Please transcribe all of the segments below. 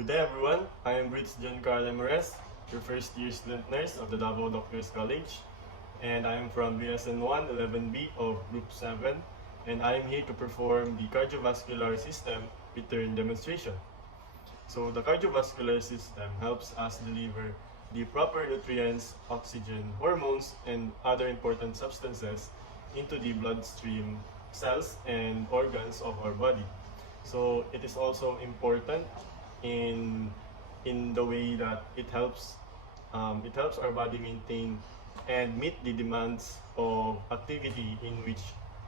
Good day everyone, I am Britz Carl Jerez, your first year student nurse of the Davao Doctors College, and I am from BSN1 11B of Group 7, and I am here to perform the cardiovascular system return demonstration. So the cardiovascular system helps us deliver the proper nutrients, oxygen, hormones, and other important substances into the bloodstream cells and organs of our body. So it is also important in the way that it helps our body maintain and meet the demands of activity in which,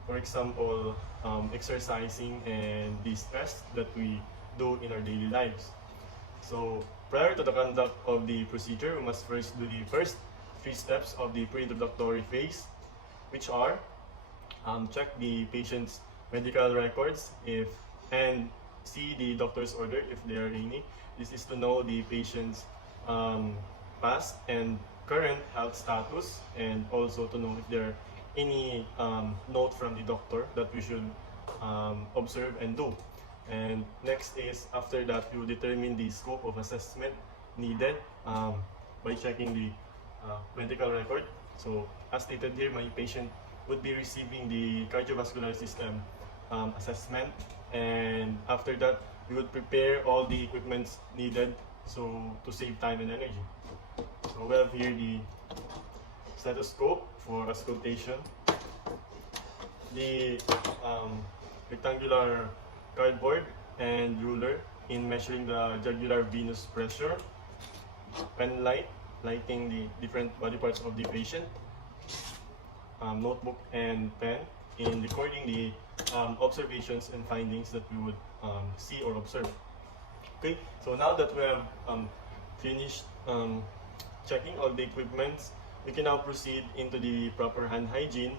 for example, exercising and the stress that we do in our daily lives. So prior to the conduct of the procedure, we must first do the first 3 steps of the pre-introductory phase, which are check the patient's medical records and see the doctor's order if there are any. This is to know the patient's past and current health status, and also to know if there are any note from the doctor that we should observe and do. And next is, after that, you determine the scope of assessment needed by checking the medical record. So as stated here, my patient would be receiving the cardiovascular system assessment, and after that we would prepare all the equipments needed so to save time and energy. So we have here the stethoscope for auscultation, the rectangular cardboard and ruler in measuring the jugular venous pressure, pen light lighting the different body parts of the patient, notebook and pen in recording the observations and findings that we would see or observe. Okay, so now that we have finished checking all the equipments, we can now proceed into the proper hand hygiene,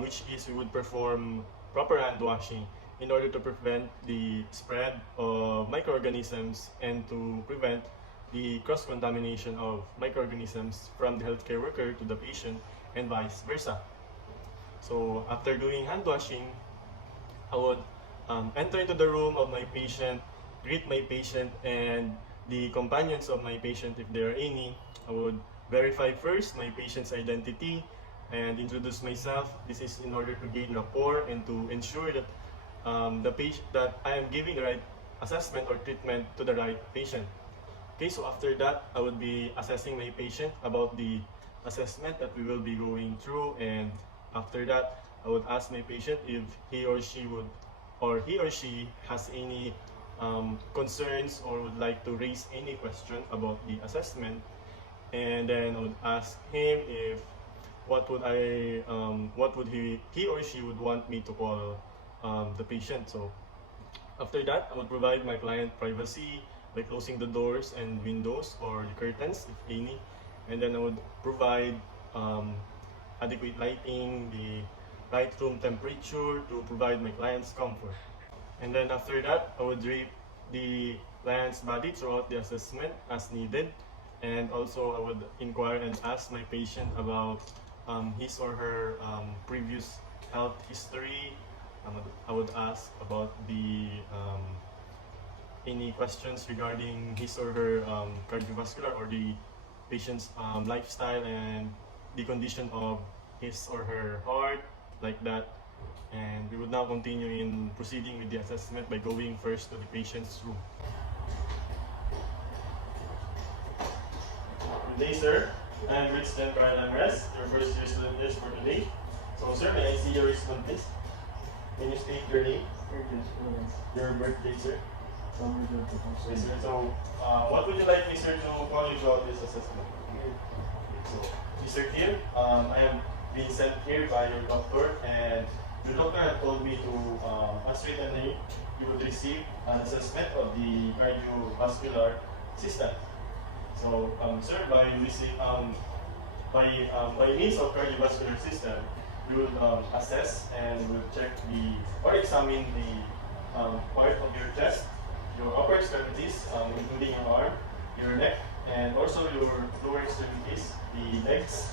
which is we would perform proper hand washing in order to prevent the spread of microorganisms and to prevent the cross-contamination of microorganisms from the healthcare worker to the patient and vice versa. So after doing hand washing, I would enter into the room of my patient, greet my patient and the companions of my patient if there are any. I would verify first my patient's identity and introduce myself. This is in order to gain rapport and to ensure that that I am giving the right assessment or treatment to the right patient. Okay, so after that, I would be assessing my patient about the assessment that we will be going through, and after that, I would ask my patient if he or she has any concerns or would like to raise any question about the assessment, and then I would ask him if what would he or she would want me to call the patient. So after that, I would provide my client privacy by closing the doors and windows or the curtains if any, and then I would provide adequate lighting, the right room temperature to provide my client's comfort. And then after that, I would drape the client's body throughout the assessment as needed, and also I would inquire and ask my patient about his or her previous health history. I would ask about the any questions regarding his or her cardiovascular or the patient's lifestyle and the condition of his or her heart, like that. And we would now continue in proceeding with the assessment by going first to the patient's room. Good day, sir. I'm Britz Karl, your first year student nurse for today. So, sir, may I see your wristband, please? Can you state your name? Your birthday, sir? Yes, sir. So, what would you like me, sir, to call you throughout this assessment? Okay. So, Mr. Kim, I am being sent here by your doctor, and the doctor had told me to, as written here, you would receive an assessment of the cardiovascular system. So, sir, by means of cardiovascular system, we would assess and we would check or examine the part of your chest, your upper extremities, including your arm, your neck, and also your lower extremities, the legs,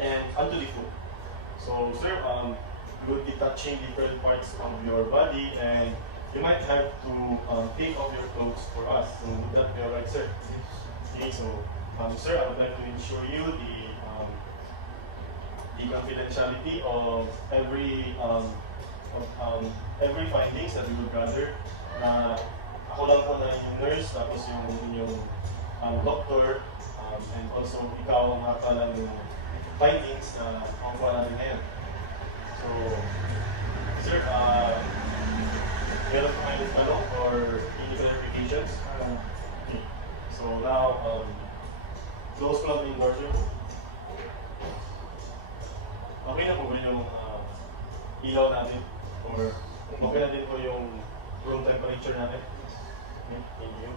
and onto the foot. So, sir, we will be touching different parts of your body, and you might have to take off your clothes for us. So would that be alright, sir? Okay, so sir, I would like to ensure you the confidentiality of every findings that we will gather. Na ako lang po na yung nurse, tapos yung inyong doctor, and also ikaw ang makakala ng findings na makukuha natin ngayon. So, sir, meron po kayo tanong or any clarifications? Okay. So now, close ko lang yung door, sir. Okay na po ba yung ilaw natin? Or okay na din po yung room temperature natin? Okay, thank you.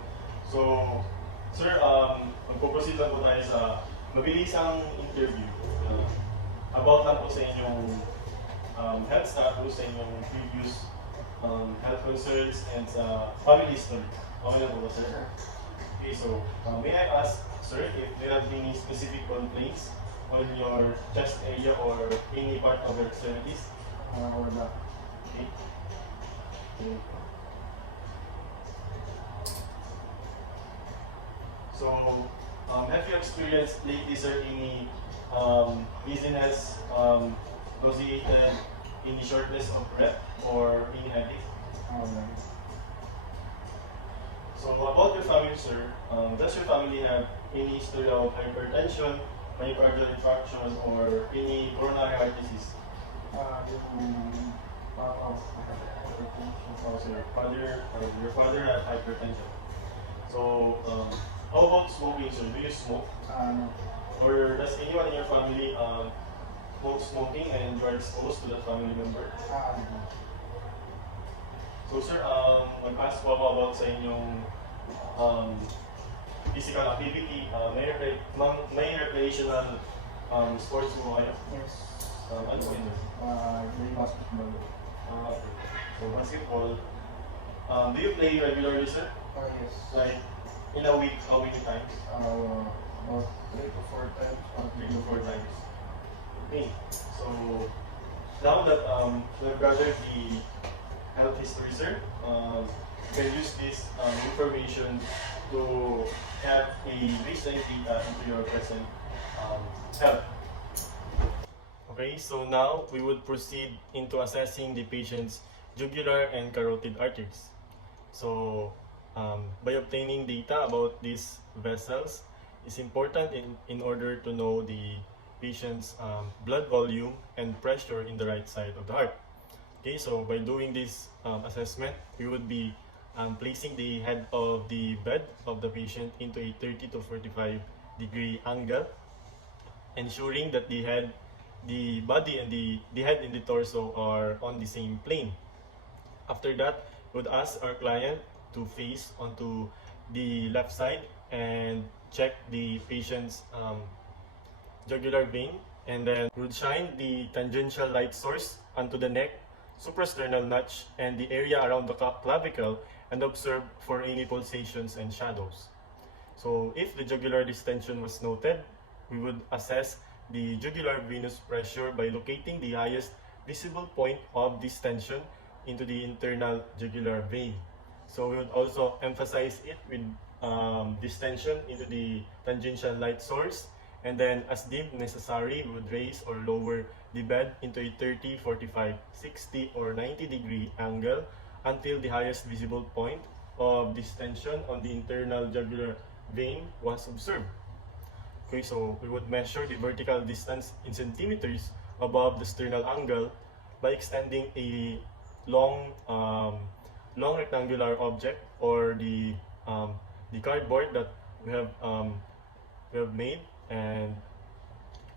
So, sir, magpo-proceed lang po tayo sa mabilisang interview. About lang po sa inyong health status, sa inyong previous health concerns, and sa family history. Okay na po ba, sir? Okay, so may I ask, sir, if there have been any specific complaints on your chest area or any part of your extremities? Wala. Okay. So, have you experienced lately, sir, any dizziness, nauseated, any shortness of breath, or any headache? Wala. So, about your family, sir, does your family have any history of hypertension, myocardial infarction, or any coronary heart disease? Yung parang So, your father had hypertension. So, how about smoking, sir? Do you smoke? Or does anyone in your family smoking and you are exposed to that family member? So, sir, mag-ask po ako about sa inyong physical activity. May recreational sports mo kayo? Yes. Ano po yun? Yung basketball. Okay. So, basketball. Do you play regularly, sir? Yes. Like, in a week, how many times? About 3 to 4 times. 3 to 4 times. Okay. So, now that we've gathered the health history, sir, you can use this information to have a baseline data into your present health. Okay, so now we would proceed into assessing the patient's jugular and carotid arteries. So, by obtaining data about these vessels is important in order to know the patient's blood volume and pressure in the right side of the heart. Okay, so by doing this assessment, we would be placing the head of the bed of the patient into a 30 to 45 degree angle, ensuring that the head, the body, and the head and the torso are on the same plane. After that, we would ask our client to face onto the left side and check the patient's jugular vein, and then we would shine the tangential light source onto the neck, suprasternal notch, and the area around the clavicle, and observe for any pulsations and shadows. So if the jugular distension was noted, we would assess the jugular venous pressure by locating the highest visible point of distension into the internal jugular vein. So we would also emphasize it with distension into the tangential light source, and then as deemed necessary, we would raise or lower the bed into a 30, 45, 60, or 90 degree angle until the highest visible point of distension on the internal jugular vein was observed. Okay, so we would measure the vertical distance in centimeters above the sternal angle by extending a long rectangular object, or the cardboard that we have made, and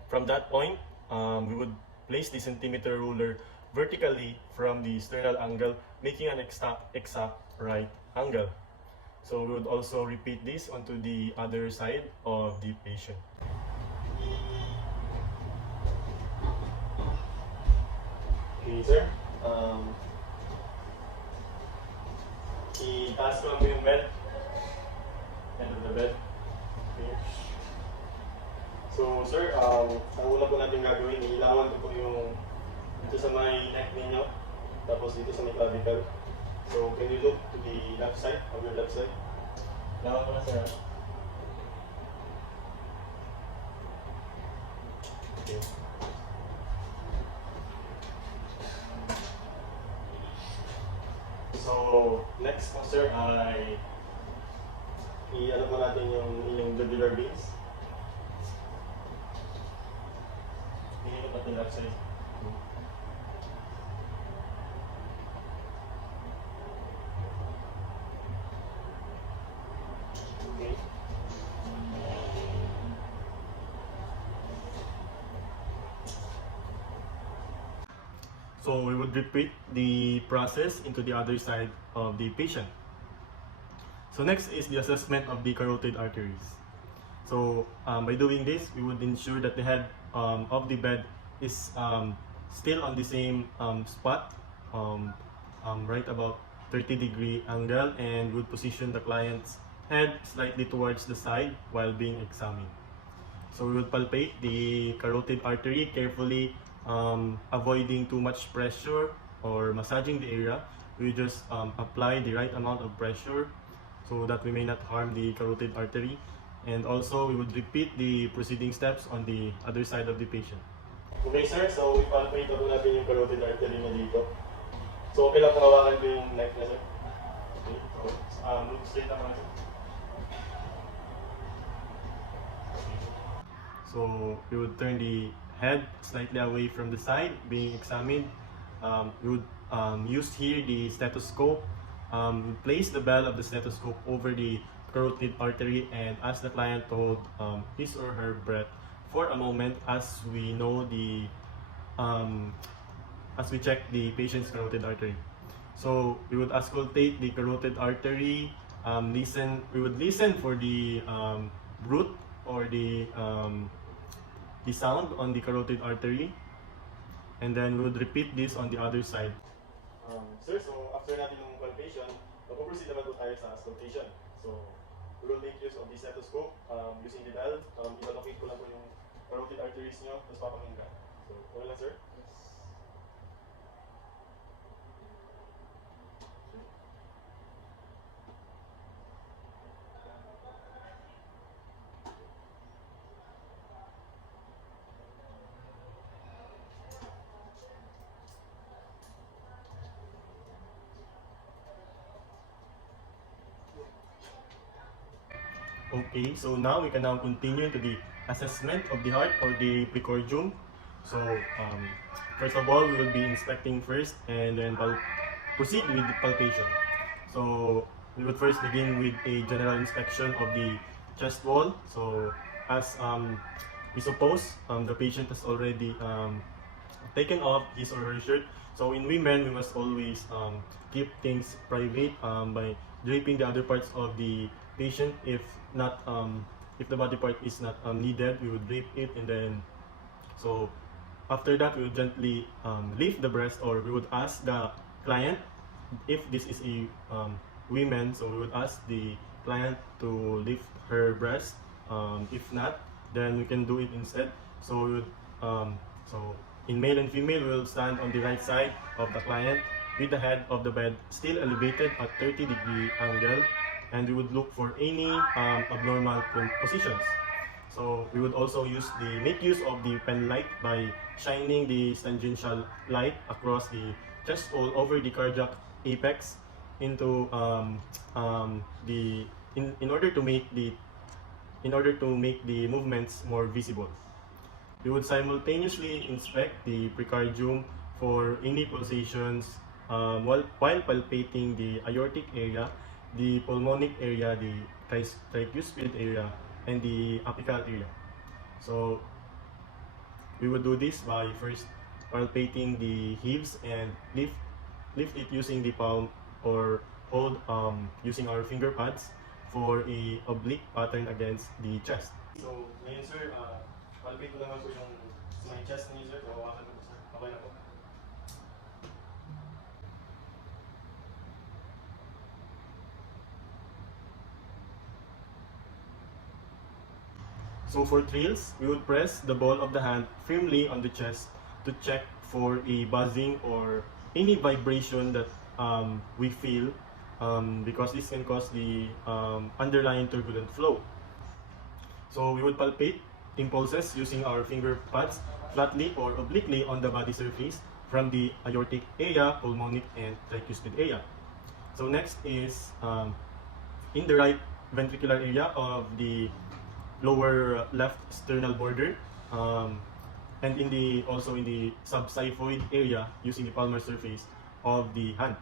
from that point we would place the centimeter ruler vertically from the sternal angle, making an exact right angle. So we would also repeat this onto the other side of the patient. Okay, sir. I-taas ko lang yung bed. End of the bed. Okay. So, sir, ang una po natin gagawin, ilawan ko po yung dito sa may neck ninyo, tapos dito sa may clavicle. So can you look to the left side, on your left side? Lawan ko na sir. Okay. So next po sir ay i-ano po natin yung inyong jugular veins. Tingin ko natin left side. Okay. So we would repeat the process into the other side of the patient. So next is the assessment of the carotid arteries. So by doing this, we would ensure that the head of the bed is still on the same spot, right about 30-degree angle, and would position the client's head slightly towards the side while being examined. So we would palpate the carotid artery carefully, avoiding too much pressure or massaging the area. We just apply the right amount of pressure so that we may not harm the carotid artery. And also, we would repeat the preceding steps on the other side of the patient. Okay sir, so ipalpate na po natin yung carotid artery na dito. So okay lang hawakan ko yung neck na sir. Okay, so look straight na sir. So we would turn the head slightly away from the side, being examined. We would use here the stethoscope. Place the bell of the stethoscope over the carotid artery and ask the client to hold his or her breath for a moment as we know the as we check the patient's carotid artery. So we would auscultate the carotid artery. We would listen for the root or the sound on the carotid artery, and then we would repeat this on the other side. Sir, so after natin yung palpation, mag-proceed naman po tayo sa auscultation. So we will make use of the stethoscope using the bell. I-locate ko lang po yung carotid arteries nyo, tapos papangin ka. So, okay lang sir? Okay, so now we can now continue to the assessment of the heart or the precordium. So first of all, we will be inspecting first and then proceed with the palpation. So we would first begin with a general inspection of the chest wall. So as we suppose the patient has already taken off his or her shirt. So in women, we must always keep things private by draping the other parts of the patient. If not, if the body part is not needed, we would drape it, and then so after that we would gently lift the breast, or we would ask the client if this is a woman. So we would ask the client to lift her breast. If not, then we can do it instead. So we would so in male and female, we will stand on the right side of the client with the head of the bed still elevated at 30-degree angle, and we would look for any abnormal positions. So we would also make use of the pen light by shining the tangential light across the chest wall over the cardiac apex into in order to make the movements more visible. We would simultaneously inspect the precardium for any pulsations while palpating the aortic area, the pulmonic area, the tricuspid area, and the apical area. So we would do this by first palpating the hips and lift it using the palm, or hold using our finger pads for a oblique pattern against the chest. So ngayon sir, palpate ko naman po yung may chest niyo sir, hawakan ko po sir. Okay na po. So for thrills, we would press the ball of the hand firmly on the chest to check for a buzzing or any vibration that we feel, because this can cause the underlying turbulent flow. So we would palpate impulses using our finger pads flatly or obliquely on the body surface from the aortic area, pulmonic, and tricuspid area. So next is in the right ventricular area of the lower left sternal border, and also in the subxiphoid area using the palmar surface of the hand.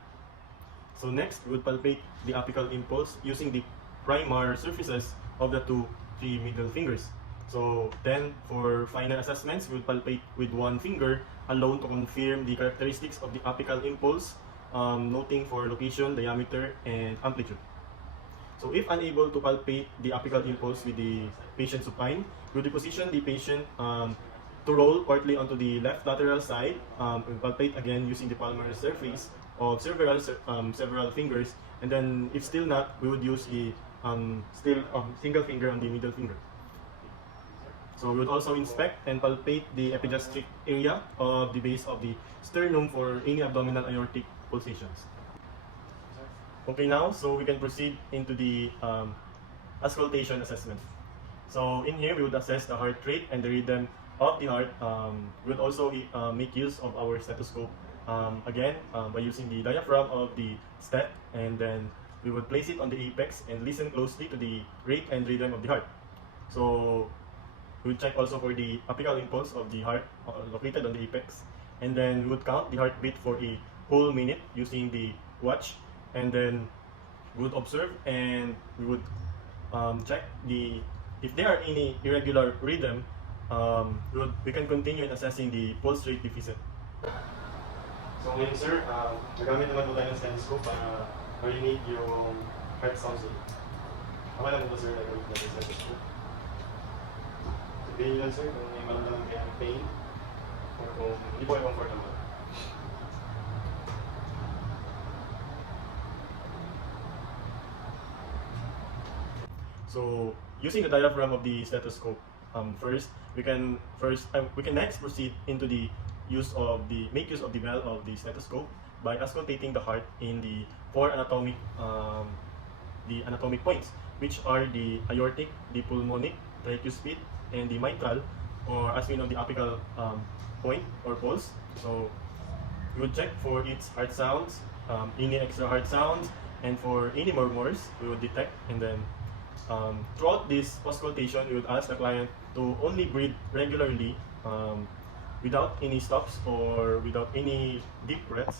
So next, we would palpate the apical impulse using the primar surfaces of the 2-3 middle fingers. So then, for final assessments, we would palpate with one finger alone to confirm the characteristics of the apical impulse, noting for location, diameter, and amplitude. So if unable to palpate the apical impulse with the patient supine, we would position the patient to roll partly onto the left lateral side, and palpate again using the palmar surface of several fingers, and then if still not, we would use a single finger on the middle finger. So we would also inspect and palpate the epigastric area of the base of the sternum for any abdominal aortic pulsations. Okay, now, so we can proceed into the auscultation assessment. So in here, we would assess the heart rate and the rhythm of the heart. We would also make use of our stethoscope, again, by using the diaphragm of the stet, and then we would place it on the apex and listen closely to the rate and rhythm of the heart. So we would check also for the apical impulse of the heart located on the apex, and then we would count the heartbeat for a whole minute using the watch, and then we would observe and we would check if there are any irregular rhythm. We can continue in assessing the pulse rate deficit. So ngayon sir, nagamit naman po tayo ng stethoscope para marinig yung heart sounds rate. Tama lang po sir, nagamit natin yung stethoscope. Sabihin lang sir kung may maramdaman kayo ng pain or kung hindi po kayo comfortable. So using the diaphragm of the stethoscope, we can next proceed into the make use of the valve of the stethoscope by auscultating the heart in the four anatomic points, which are the aortic, the pulmonic, tricuspid, and the mitral, or as we know, the apical point or pulse. So we would check for its heart sounds, any extra heart sounds, and for any murmurs we would detect, and then throughout this auscultation, we would ask the client to only breathe regularly, without any stops or without any deep breaths,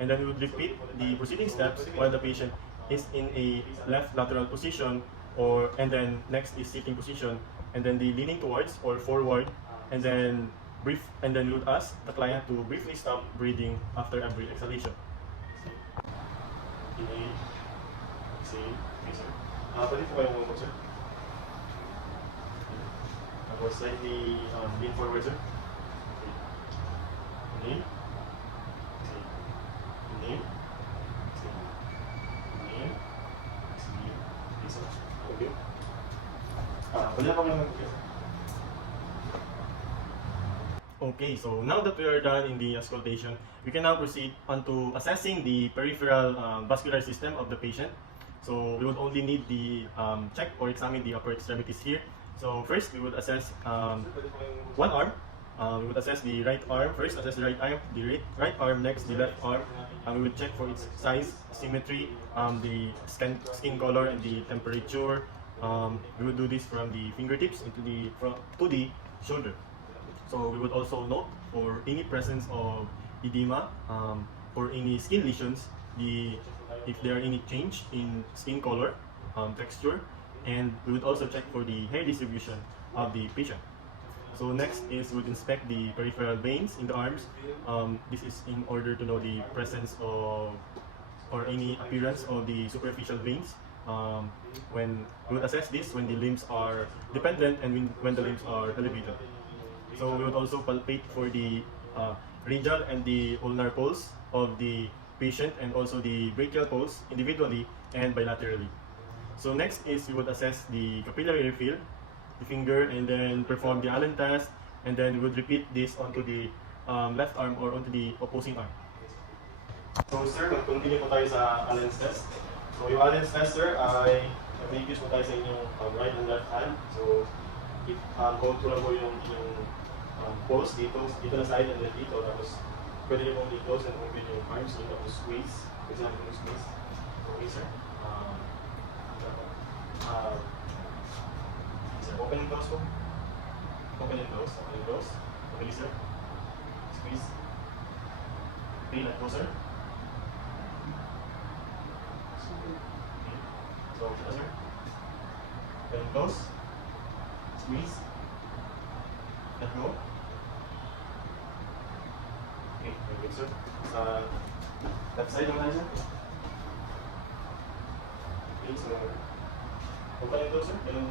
and then we would repeat the preceding steps while the patient is in a left lateral position, and then next is sitting position, and then the leaning towards or forward, and then we would ask the client to briefly stop breathing after every exhalation. Inhale, exhale, okay sir. Pwede po kayong umukot sir. Tapos slightly lean forward sir. Inhale, exhale, inhale, exhale, inhale, exhale, okay sir. Okay. Pwede na po kayong umukot sir. Okay, so now that we are done in the auscultation, we can now proceed on to assessing the peripheral vascular system of the patient. So we would only need the check or examine the upper extremities here. So first, we would assess one arm. We would assess the right arm first. Assess the right right arm next, the left arm. We would check for its size, symmetry, the skin color, and the temperature. We would do this from the fingertips to the shoulder. So we would also note for any presence of edema, for any skin lesions, if there are any change in skin color, texture, and we would also check for the hair distribution of the patient. So next is we would inspect the peripheral veins in the arms. This is in order to know the presence of or any appearance of the superficial veins. When we would assess this when the limbs are dependent and when the limbs are elevated. So we would also palpate for the radial and the ulnar pulse of the patient, and also the brachial pulse individually and bilaterally. So next is we would assess the capillary refill, the finger, and then perform the Allen test, and then we would repeat this onto the left arm or onto the opposing arm. So sir, mag-continue po tayo sa Allen's test. So yung Allen's test sir ay nag-use po tayo sa inyong right and left hand. So control po yung pulse dito na side and then dito. Tapos pwede niyo pong i-close and open yung arms. So tapos squeeze. For example, yung squeeze. Okay sir. Sir, open and close po. Open and close. Open and close. Okay sir. Squeeze. Okay, let go sir. So, sir. Open and close. Squeeze. Let go. Okay, very good, sir. Sa left side naman tayo, sir. Okay, so open and close, sir. Then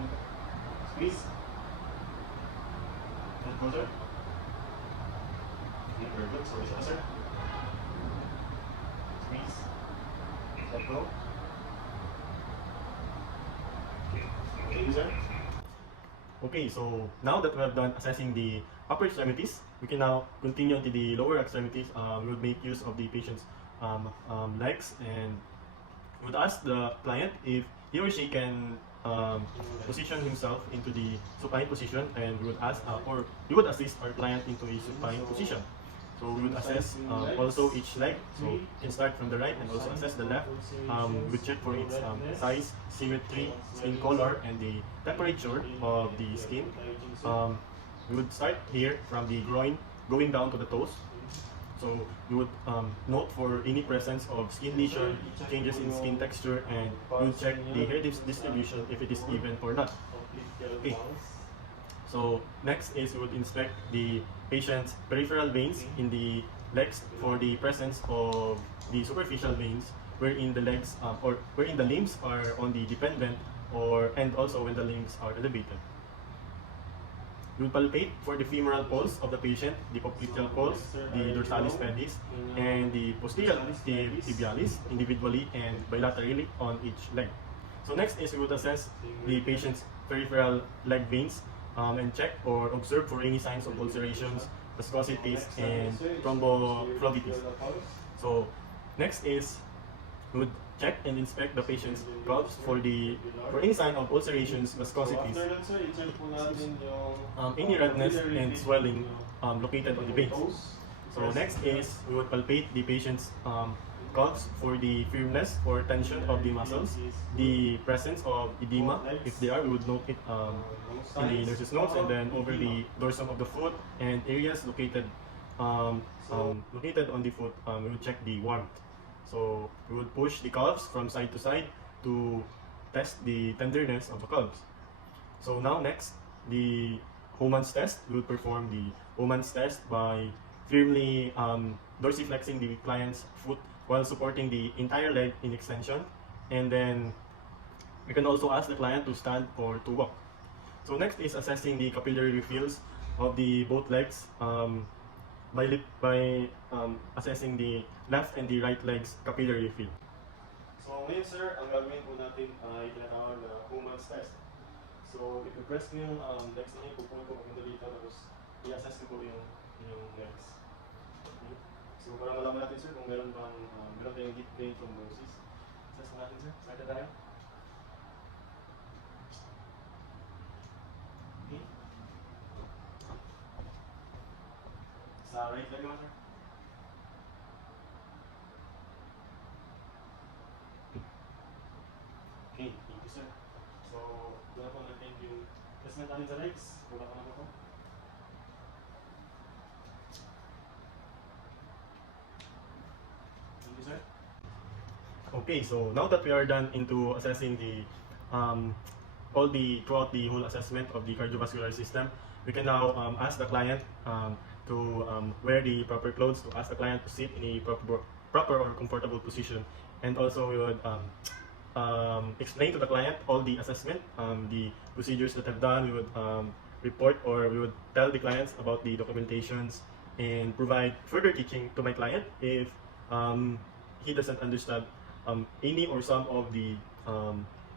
squeeze. Let go, sir. Okay, very good. So, isa na, sir. Squeeze. Let go. Okay, sir. Okay, so now that we have done assessing the upper extremities, we can now continue to the lower extremities. We would make use of the patient's legs, and we would ask the client if he or she can position himself into the supine position, and we would ask or we would assist our client into a supine position. So we would assess also each leg. So you can start from the right and also assess the left. We check for its size, symmetry, skin color, and the temperature of the skin. We would start here from the groin, going down to the toes. So we would note for any presence of skin lesion, changes in skin texture, and we would check the hair distribution if it is even or not. Okay. So next is we would inspect the patient's peripheral veins in the legs for the presence of the superficial veins wherein the legs or wherein the limbs are on the dependent and also when the limbs are elevated. We will palpate for the femoral pulse of the patient, the popliteal pulse, the dorsalis pedis, and the posterior tibialis individually and bilaterally on each leg. So next is we would assess the patient's peripheral leg veins and check or observe for any signs of ulcerations, viscosities, and thrombophlebitis. So next is we would check and inspect the patient's calves for any sign of ulcerations, viscosities, any redness and swelling located on the veins. So next is we would palpate the patient's calves for the firmness or tension of the muscles, the presence of edema, if there are, we would note it in the nurse's notes, and then over the dorsum of the foot and areas located located on the foot, we would check the warmth. So we would push the calves from side to side to test the tenderness of the calves. So now next, the Homan's test. We would perform the Homan's test by firmly dorsiflexing the client's foot while supporting the entire leg in extension, and then we can also ask the client to stand or to walk. So next is assessing the capillary refills of the both legs by assessing the left and the right legs capillary refill. So ngayon sir, ang gagawin po natin ay tinatawag na Homan's test. So if you press ko yung legs niya, pupunin ko maganda dito, tapos i-assess ko po yung legs. Okay. So para malaman natin sir kung meron tayong deep vein thrombosis. Assess natin sir, start na tayo. Okay. Sa right leg naman sir. Okay, thank you sir. So, doon po natin yung assessment natin sa legs. Wala ko na po. Thank you sir. Okay, so now that we are done into assessing the throughout the whole assessment of the cardiovascular system, we can now ask the client to wear the proper clothes, to ask the client to sit in a proper or comfortable position, and also we would explain to the client all the assessment, the procedures that have done. We would report or we would tell the clients about the documentations and provide further teaching to my client if he doesn't understand any or some of the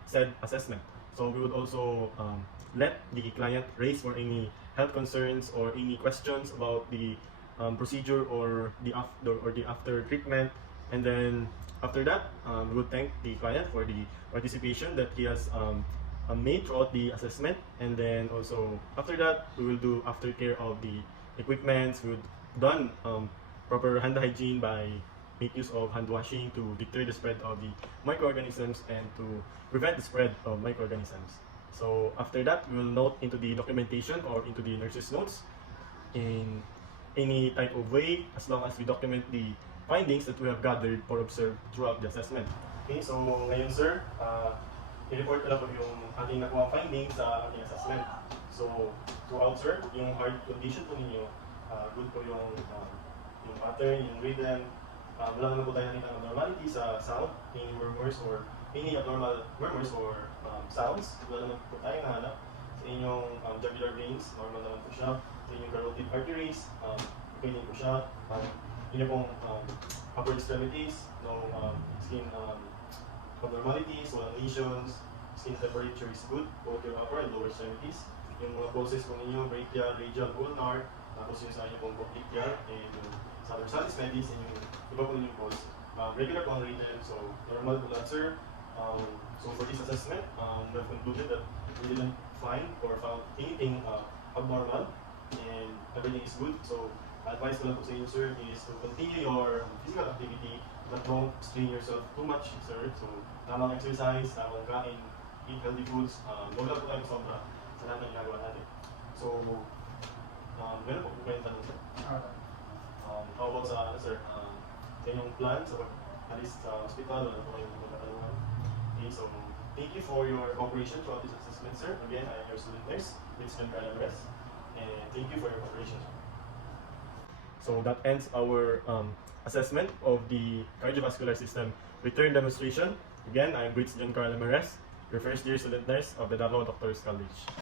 said assessment. So we would also let the client raise for any health concerns or any questions about the procedure or the after treatment, And then after that, we would thank the client for the participation that he has made throughout the assessment. And then also after that, we will do aftercare of the equipments. We would done proper hand hygiene by make use of hand washing to deter the spread of the microorganisms and to prevent the spread of microorganisms. So after that, we will note into the documentation or into the nurse's notes in any type of way, as long as we document the findings that we have gathered or observed throughout the assessment. Okay, so ngayon sir, i-report ko lang po yung ating nakuha findings sa ating assessment. So throughout sir, yung heart condition po ninyo, good po yung pattern, yung rhythm. Wala naman po tayo nakita ng abnormality sa sound, any murmurs or any abnormal murmurs or sounds. Wala naman po tayo nahanap. Sa inyong jugular veins, normal naman po siya. Sa inyong carotid arteries, okay din po siya. Yun pong upper extremities, no skin abnormalities, walang lesions, skin temperature is good, both your upper and lower extremities. Yung mga pulses po ninyo, brachial, radial, ulnar, tapos yung sa inyo pong popliteal, and sa dorsalis medis, and yung iba po ninyong pulse. Regular po ang rhythm, so normal po lahat sir. So for this assessment, we have concluded that we didn't find or found anything abnormal, and everything is good. So advice ko lang po sa inyo sir is to continue your physical activity, but don't strain yourself too much sir. So tamang exercise, tamang kain, eat healthy foods, huwag lang po tayo sobra sa lahat ng ginagawa natin. So meron po kayong tanong sir. How about sa sir, sa inyong plan sa pag-alis sa hospital, wala po kayong magkatanungan. Okay, so thank you for your cooperation throughout this assessment sir. Again, I am your student nurse, Britz and Jerez, and thank you for your cooperation. So that ends our assessment of the cardiovascular system return demonstration. Again, I am Britz and Karl, your first year student nurse of the Davao Doctors College.